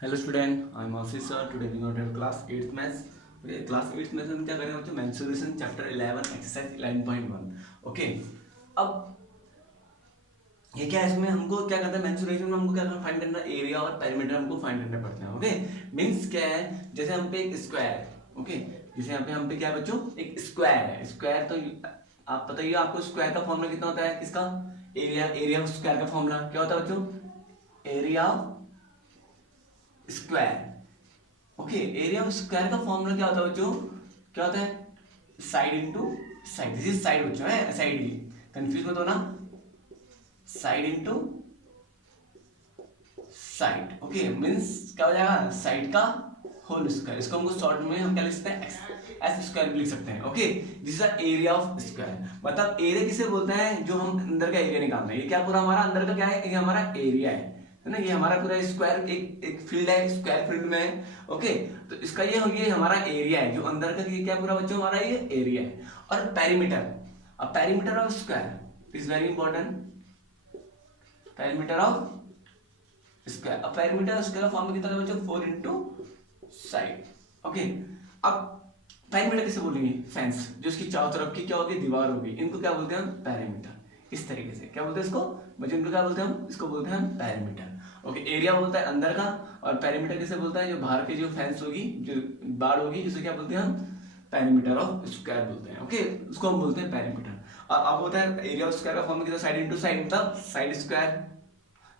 Hello student, I am Ashish sir. Today we not have class 8th maths. Class 8th maths में क्या करेंगे बच्चों? Mensuration chapter 11 exercise 11.1। Okay, अब ये क्या है, इसमें हमको क्या करना है? मेंसुरेशन में हमको क्या करना, फाइंड करना एरिया और पेरीमीटर हमको फाइंड करने पड़ते हैं। ओके, मींस क्या है, जैसे हम पे एक स्क्वायर है। ओके, जैसे यहाँ पे हम पे क्या है बच्चों, एक स्क्वायर है। स्क्वायर तो आप बताइए, आपको स्क्वायर का फॉर्मूला कितना होता है? किसका? एरिया। एरिया ऑफ स्क्वायर का फॉर्मूला क्या होता है बच्चों? Area square. Okay, area of square का फॉर्मूला क्या होता है बच्चों? क्या होता है? Side into side. This is side बच्चों, है साइड। कंफ्यूज मत होना, side into side. Okay, means क्या हो जाएगा? साइड का होल स्क्वायर। इसको हमको शॉर्ट में हम क्या लिख सकते हैं? एस स्क्वायर भी लिख सकते हैं। Okay, this is the area of square. मतलब एरिया किसे बोलते हैं? जो हम अंदर का एरिया निकालना है। ये क्या पूरा हमारा अंदर का क्या है? ये हमारा एरिया है ना। ये हमारा पूरा स्क्वायर एक फील्ड है, स्क्वायर फील्ड में है। ओके, तो इसका ये हमारा एरिया है, जो अंदर का ये क्या पूरा बच्चों हमारा ये एरिया है। और पेरीमीटर, अब perimeter of square is very important. Perimeter of square, अब पेरीमीटर ऑफ स्क्वायर फॉर्म कितना है बच्चों? 4 इंटू साइड। ओके, अब पेरीमीटर किसे बोलेंगे? फेंस, जो इसकी चारों तरफ की क्या होगी? दीवार होगी। इनको क्या बोलते हैं हम? पेरीमीटर। इस तरीके से क्या बोलते हैं इसको बच्चों? इनको क्या बोलते हैं हम? इसको बोलते हैं हम पेरीमीटर। ओके, एरिया बोलता है अंदर का, और पेरीमीटर किसे बोलता है? जो बाहर की जो फेंस होगी, जो बाड़ होगी, उसे क्या बोलते हैं हम? पेरीमीटर ऑफ स्क्वायर बोलते हैं। ओके, उसको हम बोलते हैं पेरीमीटर। और अब होता है एरिया ऑफ स्क्वायर का फॉर्म कितना? साइड इंटू साइड, मतलब side square.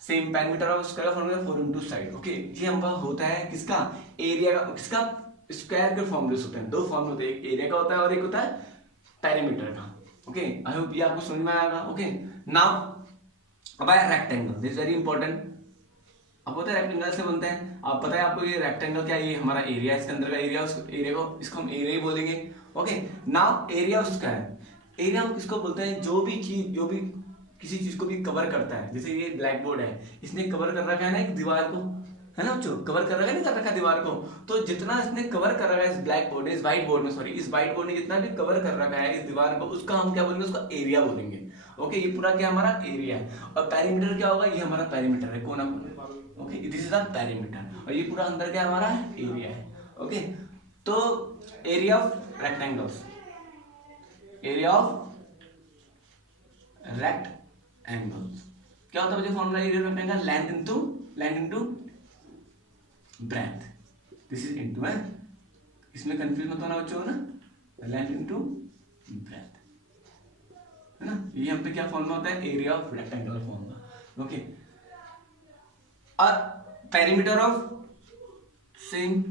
Same perimeter of square का फॉर्मूला 4 इंटू साइड। ओके, ये हम होता है किसका? एरिया का। किसका? स्क्वायर के फॉर्मूले होते हैं। दो फॉर्मूले होते हैं, एक एरिया का होता है और एक होता है पेरीमीटर का। ओके, आई होप ये आपको समझ में आएगा। ओके, नाउ अब आया रेक्टेंगल। This very important. अब होता है रेक्टेंगल से बनते हैं। आप पता है आपको ये रेक्टेंगल क्या है? ये हमारा एरिया है, इसके अंदर का एरिया। उस एरिया को, इसको हम एरिया ही बोलेंगे। Okay, now area of square. Area हम किसको बोलते हैं? जो भी चीज, जो भी किसी चीज को भी कवर करता है। जैसे ये ब्लैक बोर्ड है, इसने कवर कर रखा है ना एक दीवार को, है ना बच्चों? कवर कर रखा है, नहीं कर रखा दीवार को। तो जितना इसने कवर कर रखा है इस ब्लैक बोर्ड ने, इस व्हाइट बोर्ड में, सॉरी, इस व्हाइट बोर्ड ने जितना भी कवर कर रखा है इस दीवार को, उसका हम क्या बोलेंगे? उसका एरिया बोलेंगे। ओके, ये पूरा क्या हमारा एरिया है। और पेरीमीटर क्या होगा? ये हमारा पेरीमीटर है, कोना। Okay, this is the perimeter. और ये पूरा अंदर क्या हमारा एरिया है। ओके, तो area of rectangles, area of rectangles क्या होता है बच्चों? Formula area of rectangle, length into breadth. This is into है, इसमें कंफ्यूज मत होना बच्चों ना, लेंथ इनटू ब्रेथ, है ना। ये हम पे क्या फॉर्मूला होता है? Area of rectangle formula. Okay, और perimeter of same,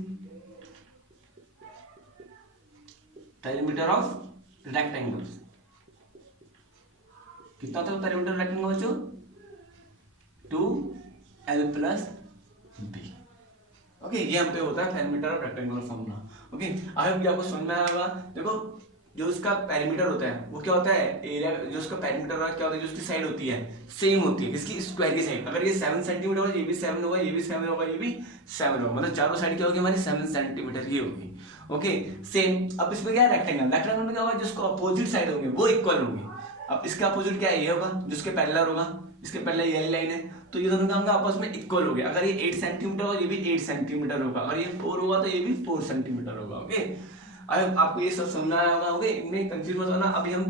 perimeter of rectangles कितना था पेरीमीटर रेक्टेंगल बच्चों? 2l plus b। ओके, ये हम पे होता है perimeter of rectangular formula. Okay, I hope ये आपको समझ में आएगा। देखो, जो उसका पेरीमीटर होता है वो क्या होता है? एरिया। जो उसका पेरीमीटर क्या होता है? जो उसकी साइड होती है सेम होती है, इसकी स्क्वायर की साइड। अगर ये 7 सेंटीमीटर होगा, ये भी 7 होगा, ये भी 7 होगा, ये भी 7 होगा, मतलब चारों साइड क्या होगी हमारी? 7 सेंटीमीटर की होगी। Okay, same. अब इसमें क्या है? रेक्टेंगल। रेक्टेंगल में क्या होगा? जिसको अपोजिट साइड होंगे वो इक्वल होंगे। अब इसका अपोजिट क्या है? ये होगा, जिसके पैरेलल होगा, इसके पहले ये लाइन है, तो ये दोनों का होगा आपस में इक्वल हो गया। अगर ये 8 सेंटीमीटर होगा, ये भी 8 सेंटीमीटर होगा। अगर ये 4 होगा तो ये भी 4 सेंटीमीटर होगा। ओके, अब आपको ये सब समझना आया होगा। ओके, इनमें कंफ्यूज मत होना। अभी हम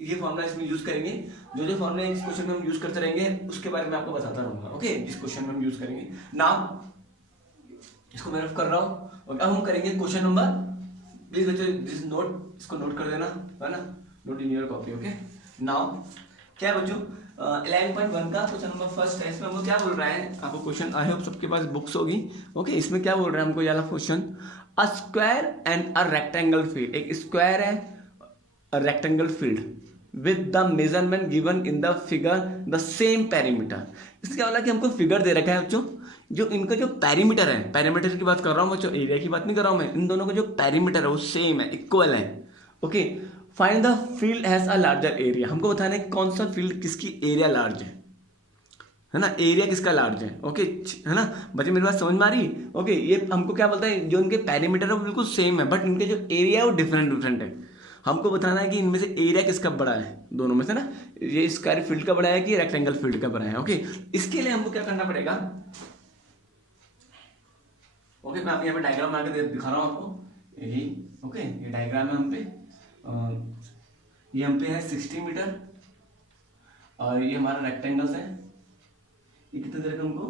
ये फॉर्मूला इसमें यूज करेंगे। जो जो फॉर्मूला इस क्वेश्चन में हम यूज करते रहेंगे उसके बारे में आपको बताता रहूंगा। ओके, इस क्वेश्चन में हम यूज करेंगे। नाउ इसको मैं रफ कर रहा हूँ, और अब हम करेंगे क्वेश्चन नंबर। प्लीज बच्चों दिस नोट, इसको नोट कर देना, है ना, note in your copy. Okay, now क्या है बच्चों? 11.1 का क्वेश्चन नंबर फर्स्ट है। इसमें हमको क्या बोल रहा है? आपको क्वेश्चन, आई होप सबके पास बुक्स होगी। ओके, इसमें क्या बोल रहा है हमको? ये वाला question, a square and a rectangle field. एक स्क्वायर है, a rectangle field with the measurement given in the figure the same perimeter. इसका क्या बोला कि हमको फिगर दे रखा है बच्चों, जो इनका जो पेरीमीटर है, पेरीमीटर की बात कर रहा हूँ बच्चों, एरिया की बात नहीं कर रहा हूँ मैं। इन दोनों का जो पेरीमीटर है वो सेम है, इक्वल है। Okay, find the field has a larger area. हमको बताना है कौन सा फील्ड किसकी एरिया लार्ज है ना, एरिया किसका लार्ज है। ओके, है ना बच्चे, मेरी बात समझ में आ रही? ओके, ये हमको क्या बोलता है? जो इनके पेरीमीटर है वो बिल्कुल सेम है, बट इनके जो एरिया है वो डिफरेंट है। हमको बताना है कि इनमें से एरिया किसका बड़ा है, दोनों में से ना, ये स्क्वायर फील्ड का बड़ा है कि रेक्टेंगल फील्ड का बड़ा है। ओके, इसके लिए हमको क्या करना पड़ेगा? ओके, मैं यहाँ पे डायग्राम बना के दिखा रहा हूँ आपको, यही ओके, ये डायग्राम है हम पे, ये हम पे है 60 मीटर और ये हमारा रेक्टेंगल्स है, ये कितने देर का हमको,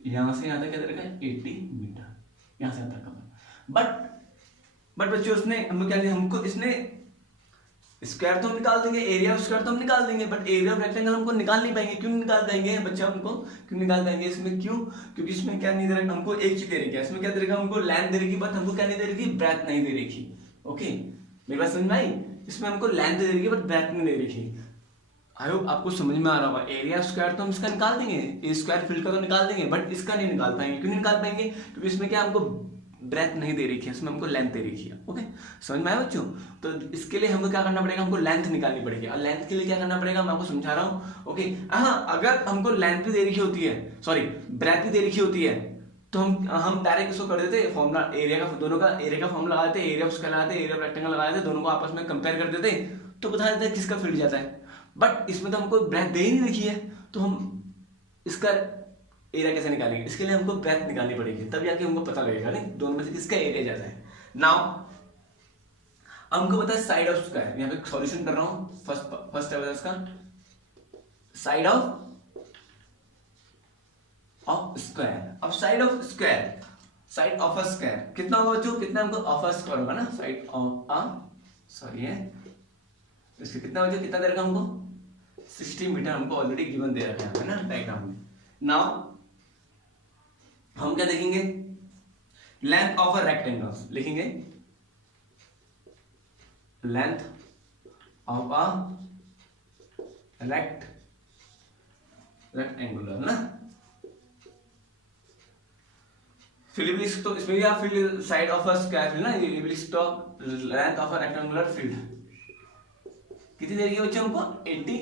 यहाँ से यहाँ तक क्या देर का 80 मीटर, यहाँ से यहाँ तक का। बट बच्चों उसने हमको क्या दिया, हमको इसने स्क्वायर तो हम निकाल देंगे, एरिया ऑफ स्क्वायर तो हम निकाल देंगे, बट एरिया ऑफ रेक्टेंगल हमको निकाल नहीं पाएंगे। क्यों निकाल पाएंगे बच्चा, हमको क्यों निकाल पाएंगे इसमें, क्यों, क्योंकि इसमें क्या नहीं दे रहा, हमको एक चीज दे रही है, इसमें क्या दे रहा, हमको लेंथ दे रही, बट हमको क्या नहीं दे रही, ब्रेथ नहीं दे रही। ओके, मेरी बात समझ में आई, इसमें हमको लेंथ दे रही है बट ब्रेथ नहीं दे रही। आई होप आपको समझ में आ रहा होगा। एरिया स्क्वायर तो हम इसका निकाल देंगे, स्क्वायर फील्ड का तो निकाल देंगे, बट इसका नहीं निकाल पाएंगे। क्यों नहीं निकाल पाएंगे, क्योंकि इसमें क्या हमको ब्रेथ नहीं दे रखी है, इसमें हमको लेंथ दे रखी है। ओके, समझ में आया बच्चों। तो इसके लिए हमको क्या करना पड़ेगा, हमको लेंथ निकालनी पड़ेगी, और लेंथ के लिए क्या करना पड़ेगा मैं आपको समझा रहा हूँ। ओके, हाँ, अगर हमको लेंथ भी दे रखी होती है, सॉरी ब्रेथ भी दे रखी होती है, तो हम डायरेक्ट इसको कर देते फॉर्मुला, एरिया का, दोनों का एरिया का फॉर्मुला लगा देते, एरिया उसका लगाते, एरिया रेक्टेंगल लगा देते, दोनों को आपस में कंपेयर कर देते, तो बता देते किसका फील्ड जाता है। बट इसमें तो हमको ब्रेथ दे ही नहीं रखी है, तो हम इसका एरिया कैसे निकालेंगे, इसके लिए हमको ब्रेथ निकालनी पड़ेगी, तब जाके हमको पता लगेगा नहीं दोनों में से किसका एरिया ज्यादा है। नाउ हमको पता है साइड ऑफ स्क्वायर, यहाँ पे सॉल्यूशन कर रहा हूँ, फर्स्ट है इसका साइड ऑफ स्क्वायर। अब side of square, side of a square कितना होगा बच्चों, कितना हमको ऑफ अ स्क्वायर होगा ना, साइड ऑफ अ, सॉरी है इसके कितना बच्चों, कितना दे रखा हमको 60 मीटर, हमको ऑलरेडी गिवन दे रखा है ना डायग्राम में। नाउ हम क्या देखेंगे, लेंथ ऑफ अ रेक्टेंगल लिखेंगे, लेंथ ऑफ अ रेक्टेंगुलर ना, फिर भी तो इसमें भी आप field side of a square ना, ये भी stock length of a rectangular field कितनी दे रही है बच्चों हमको 80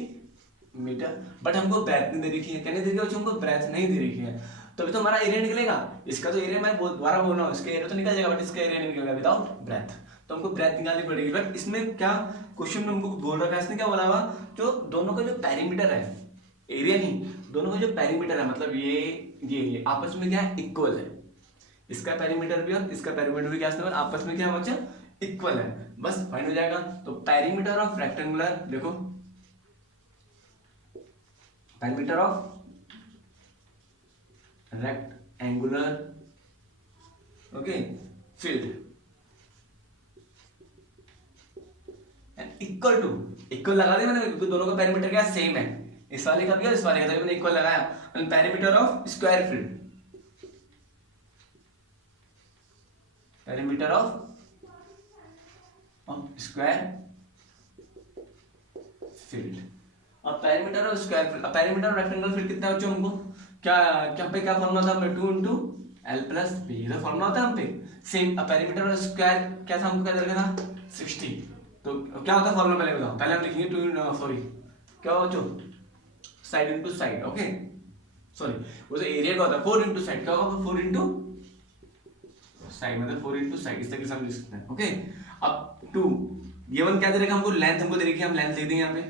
मीटर, बट हमको ब्रेथ नहीं दे रही है। क्या नहीं दे रही है बच्चों, हमको ब्रेथ नहीं दे रही है, तभी तो हमारा एरिया निकलेगा। इसका तो एरिया मैं दोबारा बोल रहा हूँ, इसका एरिया तो निकल जाएगा, बट इसका एरिया नहीं निकलेगा विदाउट ब्रेथ, तो हमको ब्रेथ निकालनी पड़ेगी। बट इसमें क्या क्वेश्चन में हमको बोल रखा है, इसने क्या बोला हुआ, जो दोनों का जो पेरीमीटर है, एरिया नहीं, दोनों का जो पेरीमीटर है, मतलब ये आपस में क्या है, इक्वल है, इसका पेरीमीटर भी और इसका पेरीमीटर भी क्या है, आपस में क्या बच्चा इक्वल है, बस फाइंड हो जाएगा। तो पेरीमीटर ऑफ रेक्टेंगुलर, देखो perimeter of rectangular okay field and equal लगा दिया मैंने, दोनों का पेरीमीटर क्या सेम है, इस वाले का भी और इस वाले का, तो मैंने इक्वल लगाया। And perimeter of square field, perimeter of square field, अब पेरीमीटर ऑफ स्क्वायर फील्ड, अब पेरीमीटर ऑफ रेक्टेंगुलर फील्ड कितना बच्चों हमको, क्या पे क्या फॉर्मूला था, 2 इंटू एल प्लस बी, ये फॉर्मूला होता है हम पे सेम। अब पेरीमीटर ऑफ स्क्वायर क्या था हमको, क्या दे रखा था 60, तो क्या होता है फॉर्मूला पहले बताओ, पहले हम लिखेंगे 2 सॉरी क्या होगा बच्चों, side into side, okay sorry वो तो एरिया का होता है, 4 इंटू साइड, क्या होगा 4 इंटू साइड, मतलब 4 इंटू साइड, इस तरीके से हम लिख सकते हैं। ओके, अब 2 गिवन क्या दे रखा हमको, लेंथ हमको दे रखी है, हम लेंथ लिख देंगे यहाँ पे,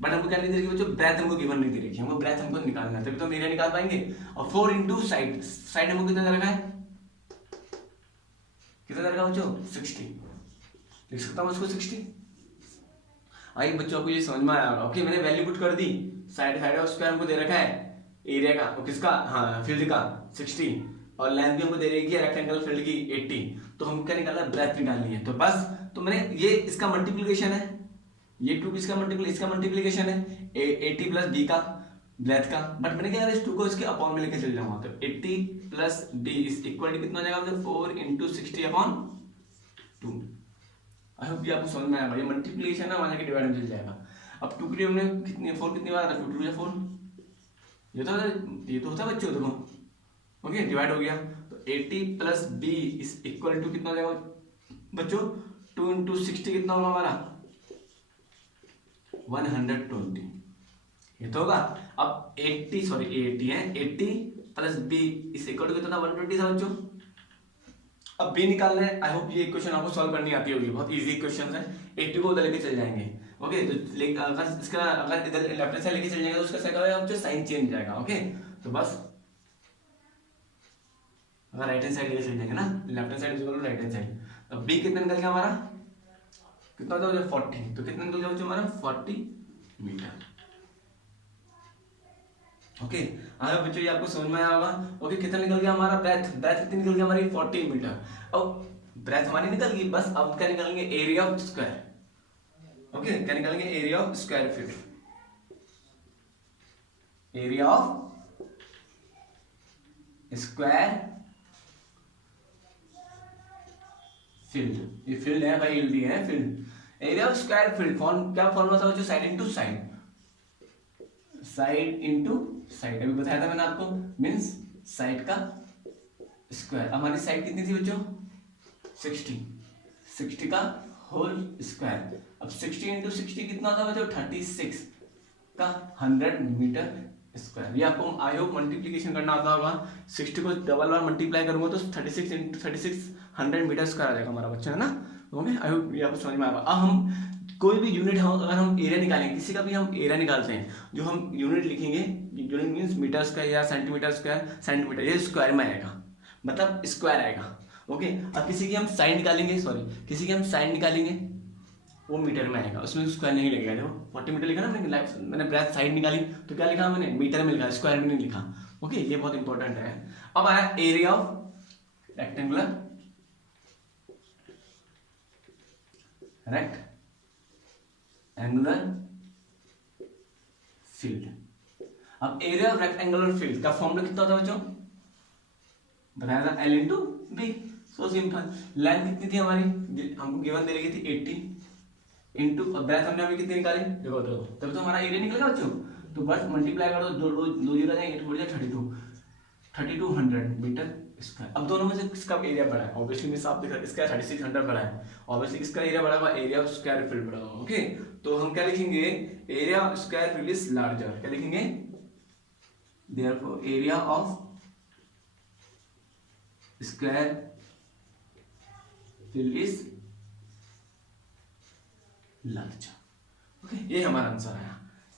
बट हमको क्या नहीं दे रखी बच्चों, ब्रेथ हमको गिवन नहीं दे रखी, हमको ब्रेथ हमको निकालना है, तभी तो हम एरिया निकाल पाएंगे। और 4 इंटू साइड, साइड हमको कितना दे रखा है, कितना दे रखा बच्चों 60, लिख सकता हूँ उसको 60। आई बच्चों को ये समझ में आया, ओके मैंने वैल्यू पुट कर दी, साइड ऑफ स्क्वायर हमको दे रखा है एरिया का, और किसका, हाँ फील्ड का 60, और लेंथ भी हमको दे रही है रेक्टेंगल फील्ड की 80, तो हम क्या निकालना है, ब्रेथ निकालनी है। तो बस, तो मैंने ये इसका मल्टीप्लीकेशन है, ये 2 इसका मल्टीप्लीकेशन है 80 प्लस बी का ब्रेथ का, बट मैंने क्या इस 2 को इसके अपॉन में लेके चल जाऊंगा, तो 80 plus B is equal to कितना हो जाएगा, 4 इंटू 60 अपॉन 2। आई होप ये आपको समझ में आएगा, ये मल्टीप्लीकेशन है, वहां जाके डिवाइड में चल जाएगा। अब 2 के लिए हमने कितनी 4 कितनी बार आता है, 2 4, ये तो होता है बच्चों, देखो ओके डिवाइड हो गया, तो 80 plus B is equal to कितना हो जाएगा बच्चों, 2 इंटू 60 कितना होगा हमारा 120, ये तो होगा। अब 80 है, 80 plus B is equal to कितना था 120 था बच्चों। अब बी निकालना है, आई होप ये क्वेश्चन आपको सॉल्व करनी आती होगी, बहुत इजी क्वेश्चन है, 80 को उधर लेके चल जाएंगे। ओके, तो अगर इसका अगर इधर लेफ्ट साइड लेके चल जाएंगे तो उसका साइन चेंज जाएगा। ओके, तो बस अगर राइट हैंड साइड ले चल जाएंगे ना, left hand side is equal to right hand side, तो बी कितना निकल गया हमारा, कितना होता है 40, तो कितना निकल गया बच्चों हमारा 40 मीटर। ओके आगे बच्चों ये आपको समझ में आया होगा। ओके कितना निकल गया हमारा ब्रेथ, ब्रेथ कितनी निकल गया हमारी 40 मीटर। अब ब्रेथ हमारी निकल गई, बस अब क्या निकालेंगे एरिया ऑफ स्क्वायर। ओके क्या निकालेंगे area of square feet, area of square field, ये फील्ड है भाई, एलडी है field. Area of square field form क्या फॉर्मूला था बच्चों, side into side, side into side, अभी बताया था मैंने आपको, मींस साइड का स्क्वायर। हमारी साइड कितनी थी बच्चों 60, 60 का होल स्क्वायर। अब 60 इंटू 60 कितना होता है बच्चों 36 का 100 मीटर स्क्वायर। ये आपको आई होप मल्टीप्लीकेशन करना आता होगा, 60 को डबल बार मल्टीप्लाई करूंगा तो 36 इंटू 36 100 मीटर स्क्वायर आ जाएगा हमारा बच्चा, है ना। ओके आई होप ये आपको समझ में आएगा। अब हम कोई भी यूनिट हो, अगर हम एरिया निकालेंगे, किसी का भी हम एरिया निकालते हैं, जो हम यूनिट लिखेंगे, यूनिट मीन्स मीटर स्क्वायर या सेंटीमीटर स्क्वायर, सेंटीमीटर ये स्क्वायर में आएगा, मतलब स्क्वायर आएगा। ओके अब किसी की हम साइन निकालेंगे, सॉरी किसी की हम साइन निकालेंगे वो मीटर में आएगा, उसमें स्क्वायर नहीं लगेगा। देखो 40 मीटर लिखा ना मैंने ब्रेथ साइड निकाली तो क्या लिखा मैंने मीटर में लिखा, स्क्वायर में नहीं लिखा। ओके ये बहुत इंपॉर्टेंट है। अब आया area of rectangular, rectangular field. अब एरिया ऑफ रेक्टेंगुलर फील्ड का फॉर्मूला कितना होता है बच्चों, बताया था L into B. So simple, length कितनी थी हमारी, हमको गिवन दे रही थी 80 इंटू ब्रेथ हमने अभी कितनी निकाली, देखो देखो तब तो हमारा एरिया निकलेगा बच्चों। तो बस मल्टीप्लाई कर दो, दो जीरो जाएंगे तो 3200 मीटर स्क्वायर। अब दोनों में से किसका एरिया बड़ा है, ऑब्वियसली मैं साफ दिख रहा है इसका 3600 बड़ा है, ऑब्वियसली किसका एरिया बड़ा होगा, एरिया ऑफ स्क्वायर फील्ड बड़ा होगा। ओके तो हम क्या लिखेंगे, area of square field is larger, क्या लिखेंगे, therefore area of square field is larger. Okay ये हमारा आंसर है,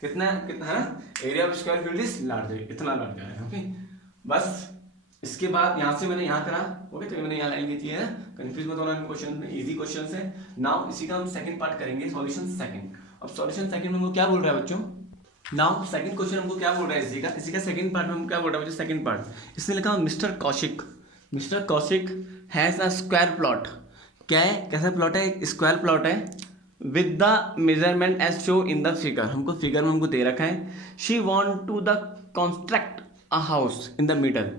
कितना कितना है, area of square field is larger, इतना लार्जर है। ओके बस इसके बाद यहां से मैंने यहां करा, ओके तो मैंने यहां लाइन लिखी है, कंफ्यूज मत होना, क्वेश्चन में इजी क्वेश्चन है। नाउ इसी का हम सेकंड पार्ट करेंगे, सॉल्यूशन सेकंड। अब सॉल्यूशन सेकंड में हमको क्या बोल रहा है बच्चों, नाउ सेकंड क्वेश्चन हमको क्या बोल रहा है इसी का सेकंड पार्ट में हम क्या बोल रहा है बच्चों, सेकंड पार्ट इसने लिखा mister Kaushik has a square plot. क्या है, कैसा प्लॉट है, एक स्क्वायर प्लॉट है with the measurement as show in the figure, हमको फिगर में हमको दे रखा है। She want to the construct a house in the middle,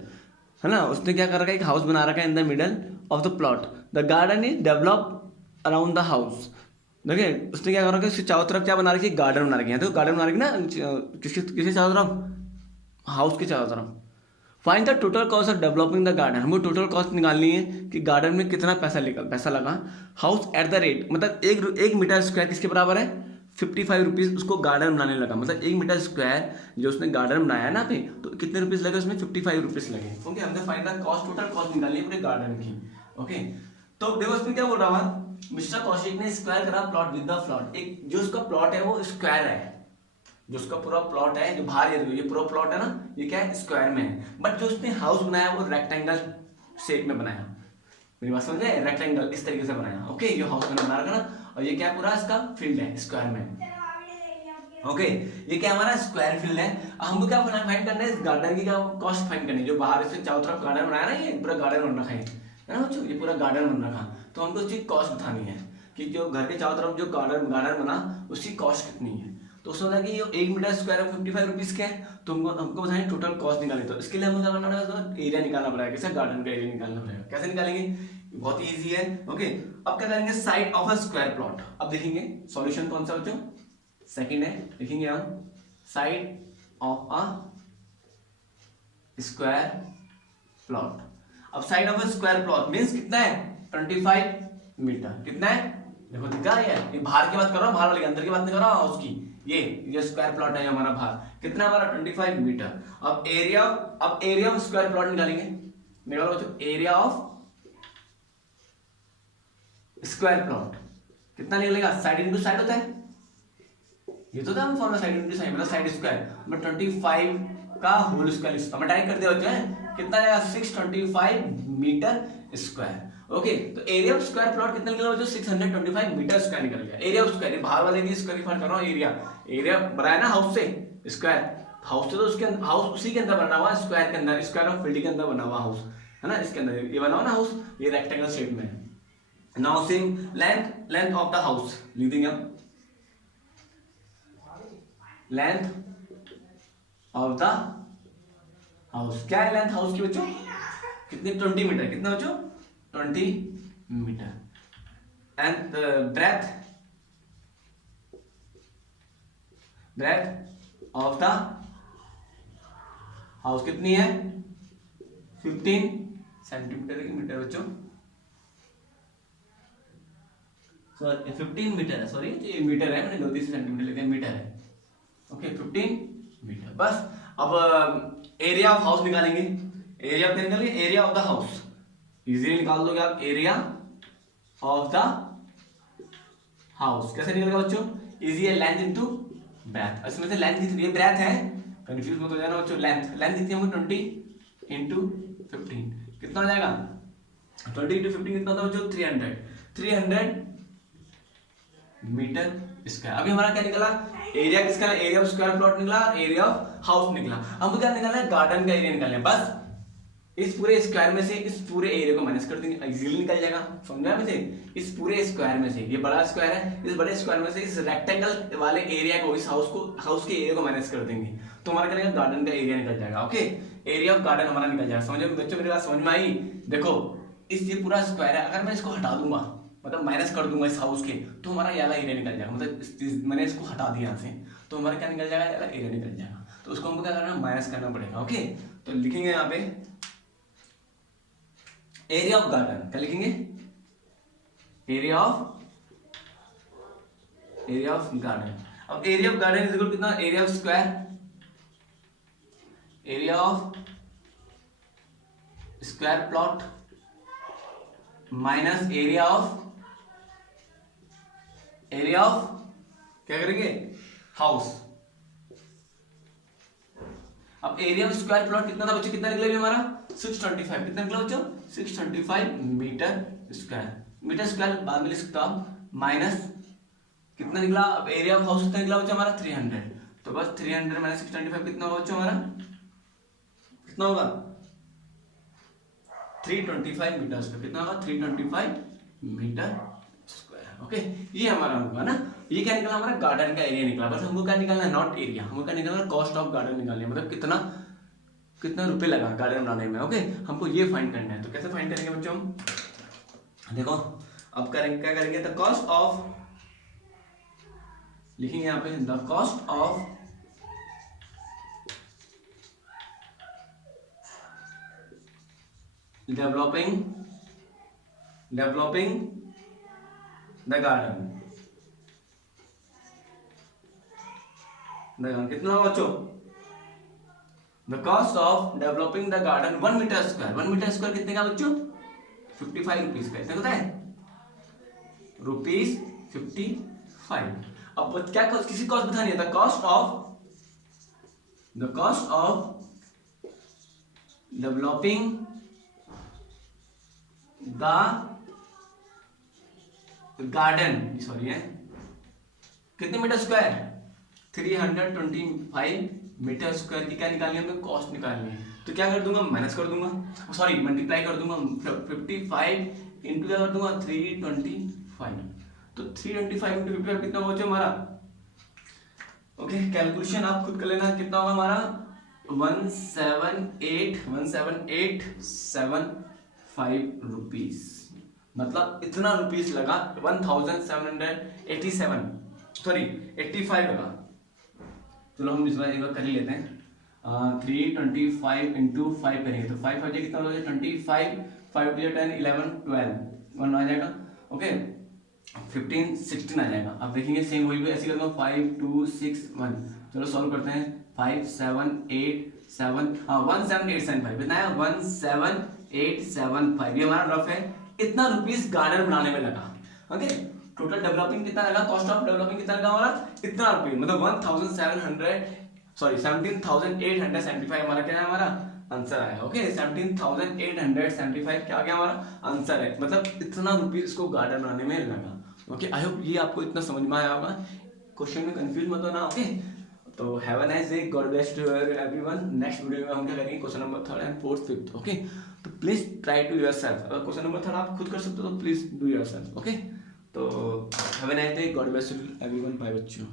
है ना, उसने क्या कर रखा है, एक हाउस बना रखा है इन the middle of the plot, the garden is develop around the house. देखिए उसने क्या कर रखा है, उसके चारों तरफ क्या बना रखी है, गार्डन बना रखी है। तो गार्डन बना रखी ना किसके चारों तरफ, हाउस के चारों तरफ। Find the total cost of developing the garden, हमको टोटल कॉस्ट निकालनी है कि गार्डन में कितना पैसा लगा। हाउस एट द रेट, मतलब एक मीटर स्क्वायर किसके बराबर है, 55 रुपीज़ उसको गार्डन बनाने लगा, मतलब 1 मीटर स्क्वायर जो उसने गार्डन बनाया ना पे, तो कितने रुपीज़ लगे उसमें, 55 रुपीज़ लगे। ओके हमने find the cost, total cost निकालनी है पूरे गार्डन की। ओके तो देखो उसमें क्या बोल रहा था, मिस्टर कौशिक ने स्क्वायर करा प्लॉट विद द प्लॉट, एक जो उसका प्लॉट है वो स्क्वायर है, जो उसका पूरा प्लॉट है, जो बाहर ये पूरा प्लॉट है ना, ये क्या है स्क्वायर में है, बट जो उसने हाउस बनाया वो रेक्टेंगल शेप में बनाया। मेरी बात समझ रहे, रेक्टेंगल इस तरीके से बनाया। ओके ये हाउस मैंने बना रखा ना, और ये क्या पूरा इसका फील्ड है स्क्वायर में। ओके ये क्या हमारा स्क्वायर फील्ड है। हमको क्या फाइंड करना है, इस गार्डन की क्या कॉस्ट फाइंड करनी है, जो बाहर इससे चारों तरफ गार्डन बनाया ना, ये पूरा गार्डन बन रखा है ना बच्चों, ये पूरा गार्डन बन रखा, तो हमको उसकी कॉस्ट बतानी है कि जो घर के चारों तरफ जो गार्डन बना उसकी कॉस्ट कितनी है। तो उसने बोला कि ये 1 मीटर स्क्वायर में 55 रुपीज़ के है, तो हमको बताएं टोटल कॉस्ट निकालें। तो इसके लिए हमको क्या करना पड़ेगा, एरिया निकालना पड़ेगा, कैसे गार्डन का एरिया निकालना पड़ेगा, कैसे निकालेंगे, बहुत ही ईजी है। ओके अब क्या करेंगे, side of a square plot. अब देखेंगे सॉल्यूशन कौन सा बच्चों, सेकंड है, लिखेंगे हम side of a square plot. अब side of a square plot means कितना है, 25 मीटर, कितना है देखो दिखा है, ये बाहर की बात कर रहा हूँ, बाहर वाले अंदर की बात नहीं कर रहा हूँ, उसकी ये स्क्वायर प्लॉट है हमारा बाहर, कितना हमारा 25 मीटर। अब एरिया ऑफ स्क्वायर प्लॉट निकालेंगे, निकालो बच्चों, एरिया ऑफ स्क्वायर प्लॉट कितना निकलेगा, साइड इंटू साइड होता है, ये तो था फॉर्मूला, साइड इंटू साइड मतलब साइड स्क्वायर, मैं 25 का होल स्क्वायर मैं डायरेक्ट कर दिया बच्चों, कितना आएगा 625 मीटर स्क्वायर। ओके, तो एरिया ऑफ स्क्वायर प्लॉट कितना निकला जो 625 मीटर स्क्वायर निकल गया। एरिया ऑफ स्क्वायर बाहर वाले की स्क्वायर कर रहा हूँ, एरिया बनाया ना हाउस से स्क्वायर, हाउस से तो उसके हाउस उसी के अंदर बना हुआ स्क्वायर के अंदर, स्क्वायर ऑफ फील्ड के अंदर बना हुआ हाउस है ना, इसके अंदर ये बना हुआ ना हाउस, ये रेक्टेंगल शेप में है। Now same length of the house लिख देंगे हम, लेंथ ऑफ द हाउस क्या है लेंथ हाउस की बच्चों, कितनी 20 मीटर, कितना बच्चों 20 metre. And breadth of the house कितनी है 15 सेंटीमीटर की मीटर बच्चों, 15 मीटर है, सॉरी ये मीटर है, मैंने गलती से सेंटीमीटर लिखा है, मीटर है। Okay 15 metre. बस अब एरिया ऑफ हाउस निकालेंगे, एरिया ऑफ निकालेंगे, area of the house easily निकाल दोगे आप, एरिया ऑफ द हाउस कैसे निकलेगा बच्चों, इजी है, लेंथ इनटू ब्रेथ। इसमें से लेंथ कितनी है, ब्रेथ है, कंफ्यूज मत हो जाना बच्चों, लेंथ कितनी है 20 इंटू 15 कितना हो जाएगा, 20 इंटू 15 कितना होता है बच्चों 300 मीटर स्क्वायर। अभी हमारा क्या निकला, एरिया किसका, एरिया ऑफ स्क्वायर प्लॉट निकला, एरिया ऑफ हाउस निकला। अब क्या निकालना है, गार्डन का एरिया निकालना है। बस इस पूरे स्क्वायर में से इस पूरे एरिया को माइनस कर देंगे, इजीली निकल जाएगा, समझा मुझे। इस पूरे स्क्वायर में से, ये बड़ा स्क्वायर है, इस बड़े स्क्वायर में से इस रेक्टेंगल वाले एरिया को, इस हाउस के एरिया को माइनस कर देंगे, तो हमारा क्या गार्डन का एरिया निकल जाएगा। ओके, एरिया ऑफ गार्डन हमारा निकल जाएगा। समझो बच्चों, मेरी बात समझ में आई। देखो इस ये पूरा स्क्वायर है, अगर मैं इसको हटा दूंगा, मतलब माइनस कर दूंगा इस हाउस के, तो हमारा ये वाला एरिया निकल जाएगा। मतलब मैंने इसको हटा दिया यहाँ से, तो हमारा क्या निकल जाएगा, ये वाला एरिया निकल जाएगा। तो उसको हमको क्या करना है, माइनस करना पड़ेगा। ओके, तो लिखेंगे यहाँ पे एरिया ऑफ गार्डन, क्या लिखेंगे, एरिया ऑफ गार्डन। अब area of garden is equal कितना, area of square, area of square plot minus area of क्या करेंगे, हाउस। अब एरिया ऑफ स्क्वायर प्लॉट कितना था बच्चों, कितना निकला हमारा 625, कितना निकला बच्चों 625 मीटर स्क्वायर। मीटर स्क्वायर बाद में लिख सकता हूं, माइनस कितना निकला, अब एरिया ऑफ हाउस कितना निकला बच्चों हमारा 300, तो बस 300 माइनस 625 कितना होगा बच्चों हमारा, कितना होगा 325 मीटर स्क्वायर, कितना होगा 325 मीटर स्क्वायर। ओके, ये हमारा होगा ना, ये क्या निकला हमारा गार्डन का एरिया निकला। बस हमको क्या निकालना है, नॉट एरिया, हमको क्या निकालना है, कॉस्ट ऑफ गार्डन निकालना है, मतलब कितना रुपए लगा गार्डन बनाने में। ओके, हमको ये फाइंड करना है। तो कैसे फाइंड करेंगे बच्चों हम, देखो अब करेंगे, क्या करेंगे, द कॉस्ट ऑफ, लिखेंगे यहाँ पे the cost of developing the garden, कितना होगा बच्चों, the cost of developing the garden 1 metre square. 1 metre square कितने का बच्चों 55 रुपीज का, इतना होता है ₹55। अब क्या किसी कॉस्ट बतानी है, the cost of developing the garden, sorry है कितने मीटर स्क्वायर 325 मीटर स्क्वायर की क्या निकालनी है, हमें कॉस्ट निकालनी है। तो क्या कर दूंगा, माइनस कर दूंगा, सॉरी मल्टीप्लाई कर दूंगा, 55 इंटू क्या कर दूंगा 325, तो 325 इंटू 55 कितना होगा हमारा। ओके, कैलकुलेशन आप खुद कर लेना, कितना होगा हमारा 17875 रुपीज, मतलब इतना रुपीज लगा 1787, सॉरी 85 लगा। चलो हम इस बार एक बार कर ही लेते हैं, 325 इंटू 5 करेंगे तो 5 5 कितना हो जाएगा 25, 5 10 11 12 1 आ जाएगा। ओके, 15 16 आ जाएगा। अब देखेंगे सेम वही पे ऐसे करूँगा 5 2 6 1, चलो सॉल्व करते हैं 5 7 8 7 17875 कितना है 17875, ये हमारा रफ है। इतना रुपीस गार्डन बनाने में लगा। ओके, टोटल डेवलपिंग कितना लगा, कॉस्ट ऑफ डेवलपिंग कितना लगा हमारा, इतना रुपये, मतलब 1775 हमारा क्या है हमारा आंसर आया। ओके 17,875 क्या क्या हमारा आंसर है, मतलब इतना रुपीज इसको गार्डन बनाने में लगा। ओके आई होप ये आपको इतना समझ में आया होगा, क्वेश्चन में कंफ्यूज मत होना। ओके तो have a nice day, God bless to everyone. Next video में हम क्या करेंगे, question number 3 and 4th 5th। Okay तो प्लीज ट्राई टू योरसेल्फ, अगर क्वेश्चन नंबर 3 आप खुद कर सकते हो तो प्लीज डू योरसेल्फ। ओके तो have a nice day, God bless to everyone, bye बच्चों।